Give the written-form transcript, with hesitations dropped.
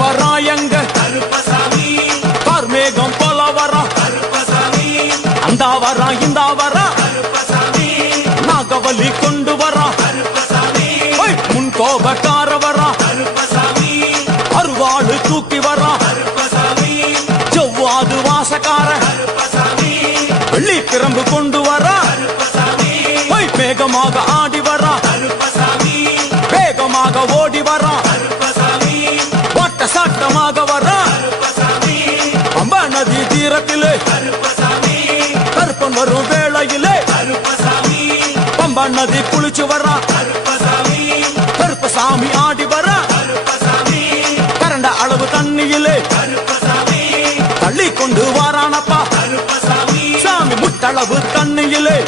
வராயங்க கார்மேகம் போல வரா அந்த வரா இந்த வரா நாகவலி கொண்டு வரா முன் கோபக்கார வரா அருவாளு தூக்கி வரா செவ்வாது வாசக்கார வெள்ளி பிரம்பு கொண்டு வரா வேகமாக ஆடி வரா வேகமாக ஓடி வரா ஓட்ட சாட்டமாக வரா பம்பா நதி தீரத்திலே கருப்பன் வரும் வேளையிலே பம்பா நதி குளிச்சு வரா கருப்பசாமி ஆடி வரா கரண்ட அளவு தண்ணியிலே தள்ளி கொண்டு வாரானப்பா சாமி முட்டளவு தண்ணியிலே